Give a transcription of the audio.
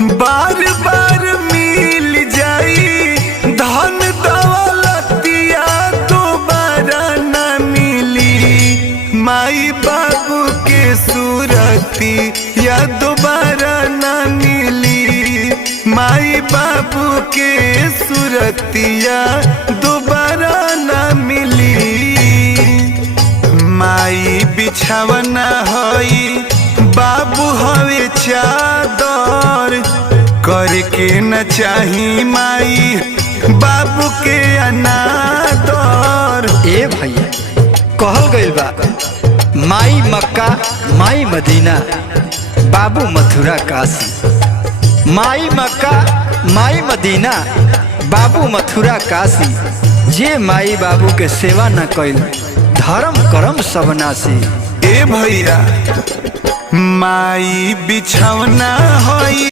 बार बार मिल जाई धन दौलतिया दोबारा न मिली। माई बाबू के सूरती या दोबारा न मिली। माई बाबू के सूरतिया दोबारा न मिली। माई बिछावना होई बाबू हवे चादर करके न चाही माई बाबू के अनादर। ए भैया कहल गइल बा माई मक्का माई मदीना बाबू मथुरा काशी। माई मक्का माई मदीना बाबू मथुरा काशी। जे माई बाबू के सेवा न कइल धर्म करम सब नासी। ए भैया माई बिछौना होई